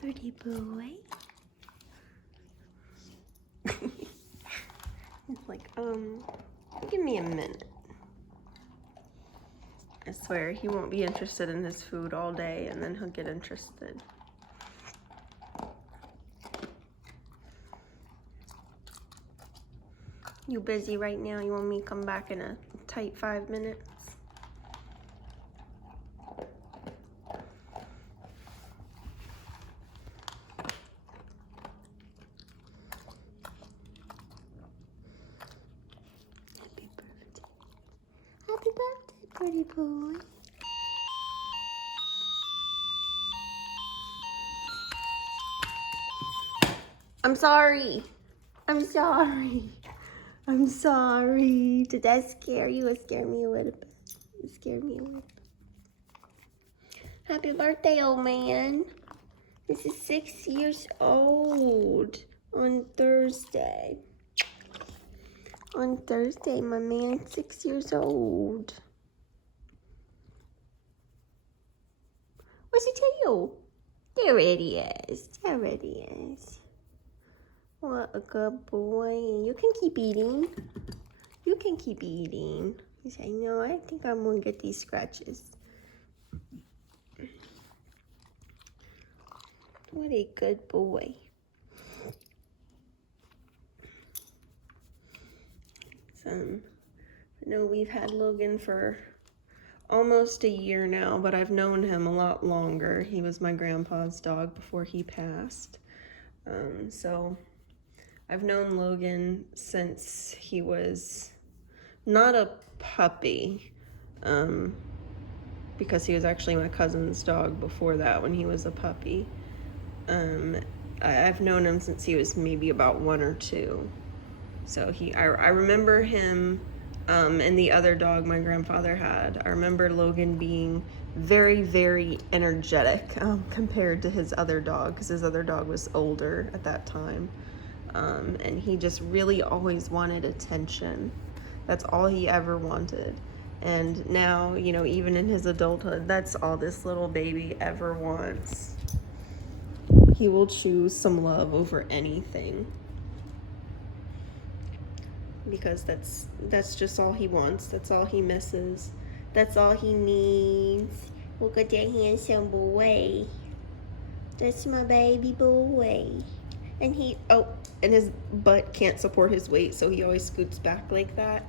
Pretty boy. It's like, give me a minute. I swear, he won't be interested in his food all day, and then he'll get interested. You busy right now? You want me to come back in a tight 5 minutes? Happy birthday. Happy birthday, pretty boy. I'm sorry. I'm sorry. I'm sorry. Did that scare you? It scared me a little bit. It scared me a little bit. Happy birthday, old man. This is 6 years old on Thursday. On Thursday, my man, 6 years old. Where's the tail? There it is. There it is. What a good boy. You can keep eating. You can keep eating. You say, no, I think I'm going to get these scratches. What a good boy. So, I know we've had Logan for almost a year now, but I've known him a lot longer. He was my grandpa's dog before he passed. So I've known Logan since he was not a puppy, because he was actually my cousin's dog before that when he was a puppy. I've known him since he was maybe about 1 or 2. So I remember him and the other dog my grandfather had. I remember Logan being very, very energetic compared to his other dog, because his other dog was older at that time. And he just really always wanted attention. That's all he ever wanted. And now, you know, even in his adulthood, that's all this little baby ever wants. He will choose some love over anything, because that's just all he wants. That's all he misses. That's all he needs. Look at that handsome boy. That's my baby boy. And and his butt can't support his weight, so he always scoots back like that.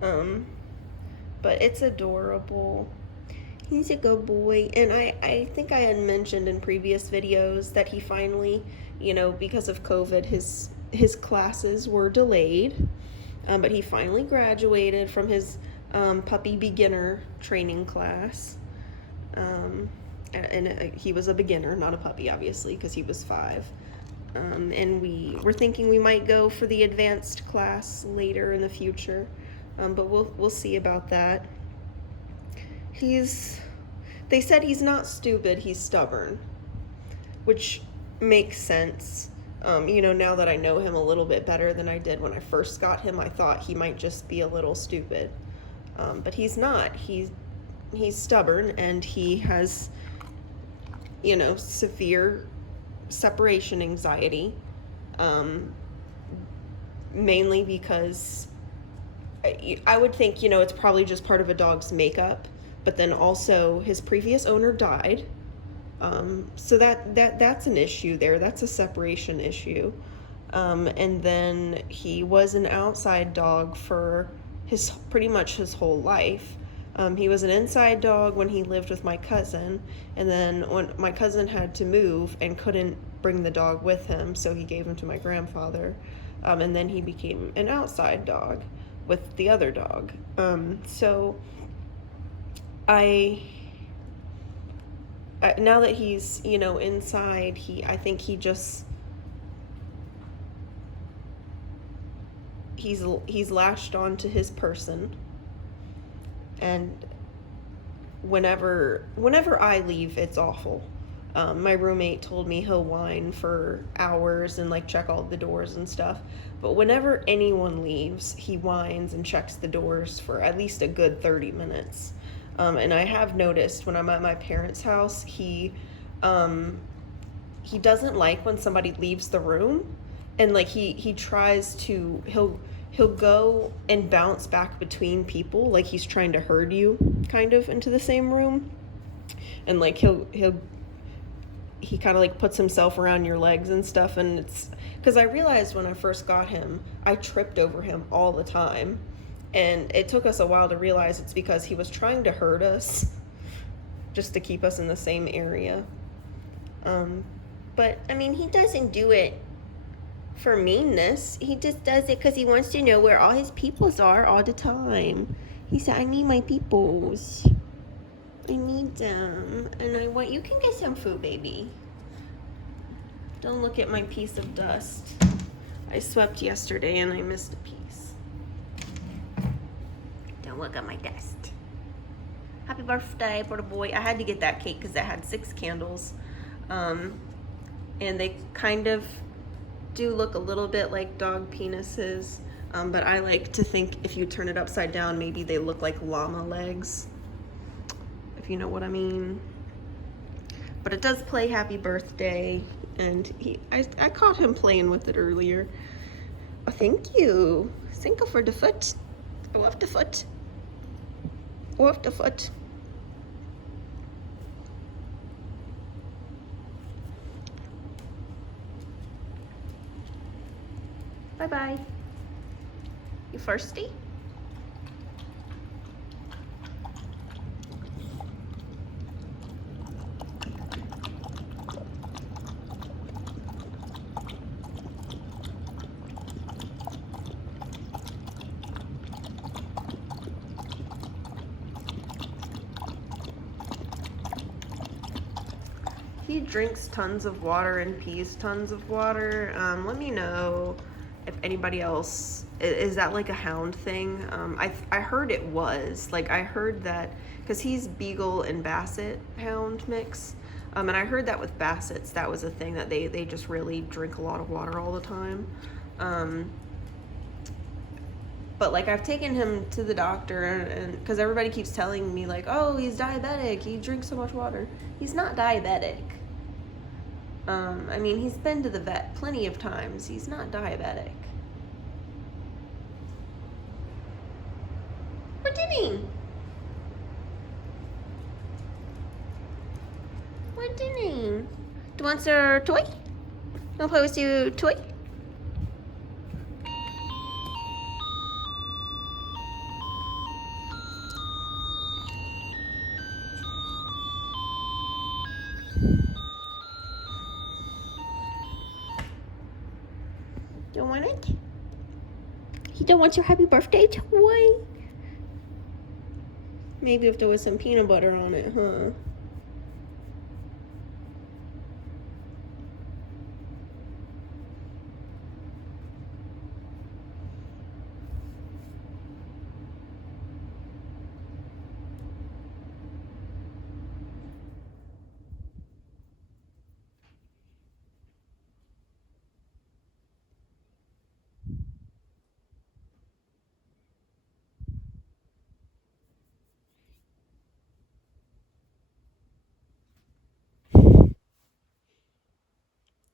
But it's adorable. He's a good boy. And I think I had mentioned in previous videos that he finally, you know, because of COVID, his classes were delayed. But he finally graduated from his puppy beginner training class. And he was a beginner, not a puppy, obviously, because he was 5. And we were thinking we might go for the advanced class later in the future, but we'll see about that. They said he's not stupid, he's stubborn, which makes sense. You know, now that I know him a little bit better than I did when I first got him, I thought he might just be a little stupid, but he's not. He's stubborn, and he has, you know, severe separation anxiety, mainly because I would think, you know, it's probably just part of a dog's makeup, but then also his previous owner died, so that's an issue there. That's a separation issue. And then he was an outside dog for pretty much his whole life. He was an inside dog when he lived with my cousin, and then when my cousin had to move and couldn't bring the dog with him, so he gave him to my grandfather, and then he became an outside dog with the other dog. So now that he's, you know, inside, I think he's latched on to his person. And whenever I leave, it's awful. My roommate told me he'll whine for hours and like check all the doors and stuff. But whenever anyone leaves, he whines and checks the doors for at least a good 30 minutes. And I have noticed when I'm at my parents' house, he doesn't like when somebody leaves the room, and like he tries to he'll go and bounce back between people like he's trying to herd you kind of into the same room, and like he kind of like puts himself around your legs and stuff. And it's because I realized when I first got him, I tripped over him all the time, and it took us a while to realize it's because he was trying to herd us just to keep us in the same area. But I mean, he doesn't do it for meanness. He just does it because he wants to know where all his peoples are all the time. He said, I need my peoples. I need them. And I want, you can get some food, baby. Don't look at my piece of dust. I swept yesterday and I missed a piece. Don't look at my dust. Happy birthday for the boy. I had to get that cake because it had 6 candles. And they kind of do look a little bit like dog penises. But I like to think if you turn it upside down, maybe they look like llama legs. If you know what I mean. But it does play happy birthday. And I caught him playing with it earlier. Oh, thank you. Thank you for the foot. I love the foot. I love the foot. Bye-bye. You thirsty? He drinks tons of water and pees tons of water. Let me know if anybody else, is that like a hound thing? I heard it was. Like I heard that, because he's Beagle and Basset hound mix. And I heard that with Bassets, that was a thing, that they just really drink a lot of water all the time. But like I've taken him to the doctor, and because everybody keeps telling me like, oh, he's diabetic, he drinks so much water. He's not diabetic. I mean, he's been to the vet plenty of times. He's not diabetic. What do you mean? What do you mean? Do you want your toy? Want to play with your toy? Don't want it? You don't want your happy birthday toy? Maybe if there was some peanut butter on it, huh?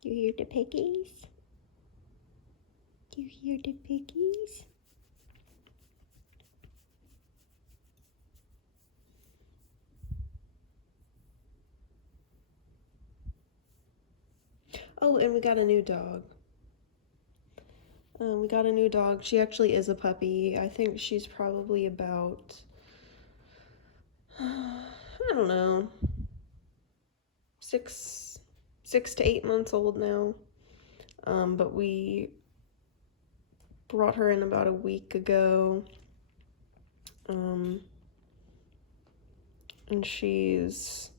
Do you hear the piggies? Do you hear the piggies? Oh, and we got a new dog. We got a new dog. She actually is a puppy. I think she's probably about, I don't know, 6 to 8 months old now. But we brought her in about a week ago. And she's,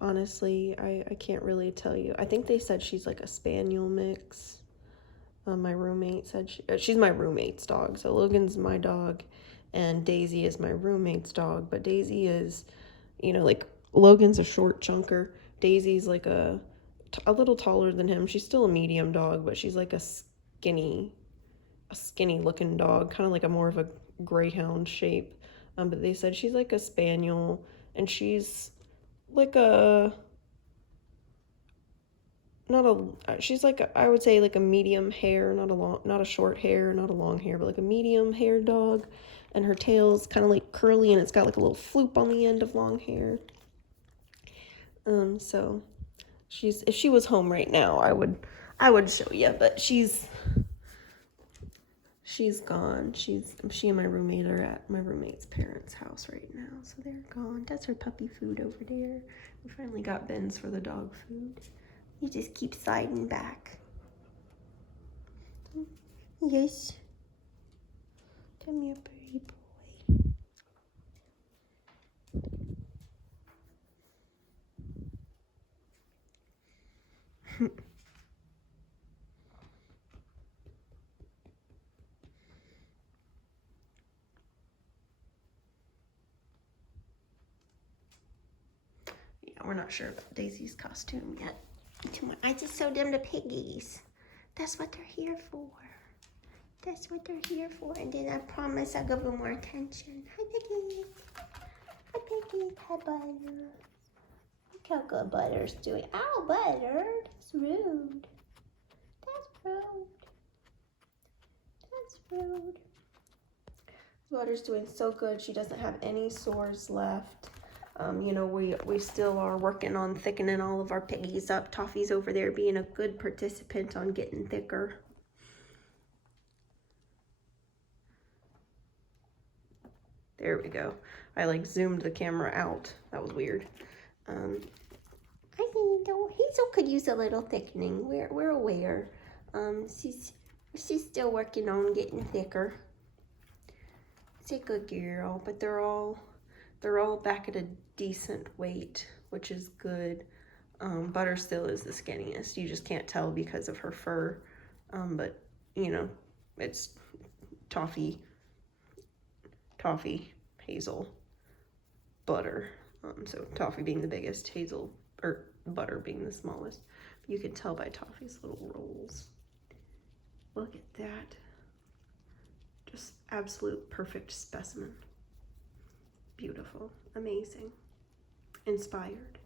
honestly, I can't really tell you. I think they said she's like a spaniel mix. My roommate said she's my roommate's dog. So Logan's my dog and Daisy is my roommate's dog. But Daisy is, like Logan's a short chunker. Daisy's like a little taller than him. She's still a medium dog, but she's like a skinny looking dog, kind of like a more of a greyhound shape. But they said she's like a spaniel, and she's like a not a, she's like I would say like a medium hair, not a short hair, not a long hair, but like a medium haired dog. And her tail's kind of like curly, and it's got like a little floop on the end of long hair. So if she was home right now, I would show you, but she's gone. She and my roommate are at my roommate's parents' house right now, so they're gone. That's her puppy food over there. We finally got bins for the dog food. He just keeps sliding back. Yes. Come here, pretty boy. Yeah, we're not sure about Daisy's costume yet. I just showed them the piggies. That's what they're here for. That's what they're here for. And then I promise I'll give them more attention. Hi, Piggies. Hi, Piggies. Hi, Butter. Look how good Butter's doing. Ow, Butter. That's rude. That's rude. That's rude. Butter's doing so good. She doesn't have any sores left. You know, we still are working on thickening all of our piggies up. Toffee's over there being a good participant on getting thicker. There we go. I like zoomed the camera out. That was weird. Hazel could use a little thickening. We're aware. She's still working on getting thicker. She's a good girl, but they're all back at a decent weight, which is good. Butter still is the skinniest. You just can't tell because of her fur. But you know, it's Toffee, Hazel, Butter. So Toffee being the biggest, Hazel or Butter being the smallest. You can tell by Toffee's little rolls. Look at that. Just absolute perfect specimen. Beautiful, amazing, inspired.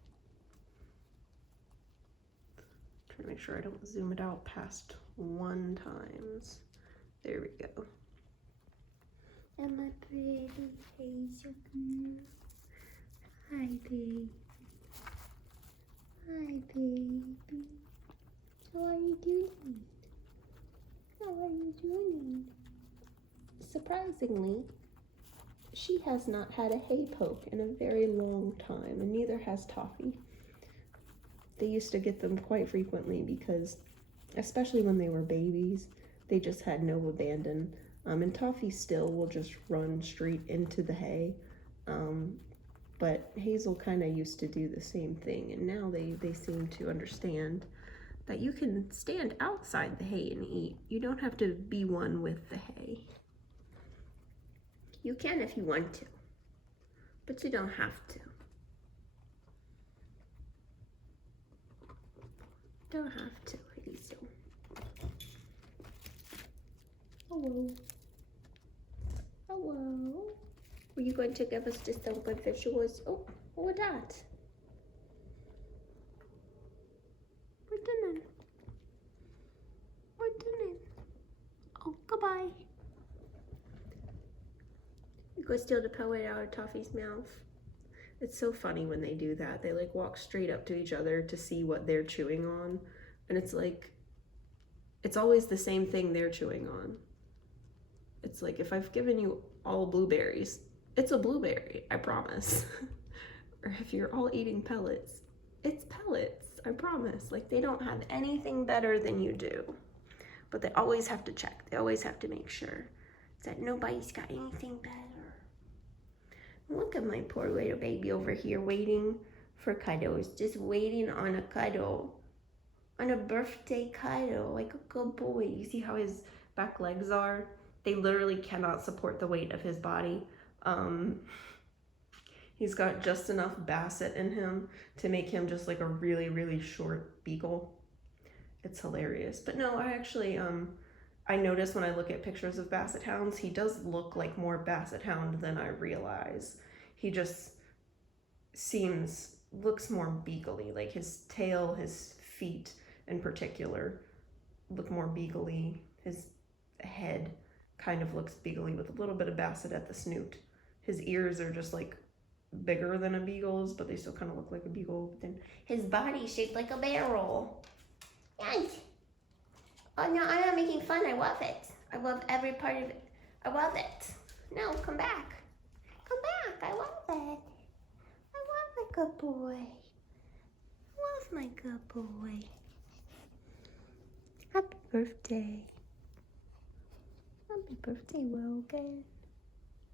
Trying to make sure I don't zoom it out past 1 times. There we go. And my pretty Hazel girl. Hi, baby. Hi, baby. How are you doing? How are you doing? Surprisingly, she has not had a hay poke in a very long time, and neither has Toffee. They used to get them quite frequently because, especially when they were babies, they just had no abandon. And Toffee still will just run straight into the hay. But Hazel kind of used to do the same thing, and now they seem to understand that you can stand outside the hay and eat. You don't have to be one with the hay. You can if you want to, but you don't have to. Don't have to, Hazel. Hello. Hello. Were you going to give us just some good visuals? Oh, what that? We're done. We're done. Oh, goodbye. You go steal the pellet out of Toffee's mouth. It's so funny when they do that. They like walk straight up to each other to see what they're chewing on. And it's like, it's always the same thing they're chewing on. It's like, if I've given you all blueberries, it's a blueberry, I promise. Or if you're all eating pellets, it's pellets, I promise. Like, they don't have anything better than you do. But they always have to check. They always have to make sure that nobody's got anything better. Look at my poor little baby over here waiting for cuddles. Just waiting on a cuddle. On a birthday cuddle, like a good boy. You see how his back legs are? They literally cannot support the weight of his body. He's got just enough Basset in him to make him just like a really, really short beagle. It's hilarious. But no, I actually, I notice when I look at pictures of Basset Hounds, he does look like more Basset Hound than I realize. He just looks more beagle-y, like his tail, his feet, in particular look more beagly. His head kind of looks beagly with a little bit of basset at the snoot. His ears are just like bigger than a beagle's, but they still kind of look like a beagle. But then his body's shaped like a barrel. Right. Oh no, I'm not making fun. I love it. I love every part of it. I love it. No, come back. Come back. I love it. I love my good boy. I love my good boy. Happy birthday. Happy birthday, Logan.